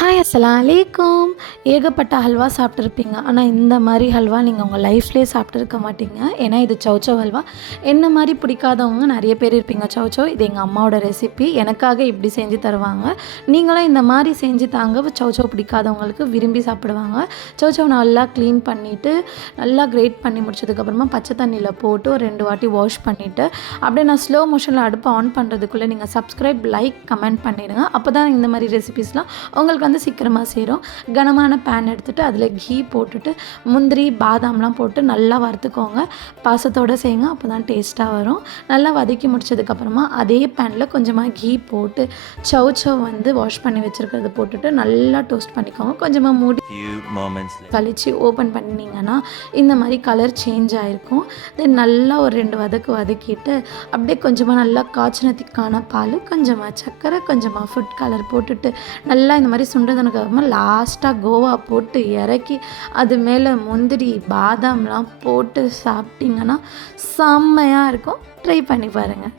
Hi அஸ்ஸலாமு அலைக்கும். ஏகப்பட்ட ஹல்வா சாப்பிட்ருப்பீங்க. ஆனால் இந்த மாதிரி ஹல்வா நீங்கள் உங்கள் லைஃப்லேயே சாப்பிட்ருக்க மாட்டீங்க. ஏன்னா இது சௌசௌ ஹல்வா. என்ன மாதிரி பிடிக்காதவங்க நிறைய பேர் இருப்பீங்க. சௌசௌ இது எங்கள் அம்மாவோட ரெசிபி. எனக்காக இப்படி செஞ்சு தருவாங்க. நீங்களும் இந்த மாதிரி செஞ்சு தாங்க. சௌசௌ பிடிக்காதவங்களுக்கு விரும்பி சாப்பிடுவாங்க. சௌசௌ நல்லா க்ளீன் பண்ணிவிட்டு நல்லா கிரேட் பண்ணி முடிச்சதுக்கப்புறமா பச்சை தண்ணியில் போட்டு ஒரு 2 வாட்டி வாஷ் பண்ணிவிட்டு அப்படியே நான் ஸ்லோ மோஷனில் அடுப்பை ஆன் பண்ணுறதுக்குள்ளே நீங்கள் சப்ஸ்கிரைப், லைக், கமெண்ட் பண்ணிடுங்க. அப்போ தான் இந்த மாதிரி ரெசிபிஸ்லாம் உங்களுக்கு வந்து சீக்கிரமாக சேரும். கனமான பேன் எடுத்துகிட்டு அதில் கீ போட்டுட்டு முந்திரி, பாதாம்லாம் போட்டு நல்லா வறுத்துக்கோங்க. பாசத்தோடு செய்யுங்க, அப்போ தான் டேஸ்ட்டாக வரும். நல்லா வதக்கி முடிச்சதுக்கப்புறமா அதே பேனில் கொஞ்சமாக கீ போட்டு சௌசௌ வந்து வாஷ் பண்ணி வச்சுருக்கிறத போட்டுட்டு நல்லா டோஸ்ட் பண்ணிக்கோங்க. கொஞ்சமாக மூடி கழித்து ஓப்பன் பண்ணிங்கன்னா இந்த மாதிரி கலர் சேஞ்ச் ஆகிருக்கும். தென் நல்லா ஒரு 2 வதக்கிட்டு அப்படியே கொஞ்சமாக நல்லா காய்ச்சின திக்கான பால், கொஞ்சமாக சர்க்கரை, கொஞ்சமாக ஃபுட் கலர் போட்டுட்டு நல்லா இந்த மாதிரி சுண்டதுக்கு அப்புறமா லாஸ்ட்டாக கோவா போட்டு இறக்கி அது மேலே முந்திரி, பாதாம்லாம் போட்டு சாப்பிட்டிங்கன்னா செம்மையாக இருக்கும். ட்ரை பண்ணி பாருங்கள்.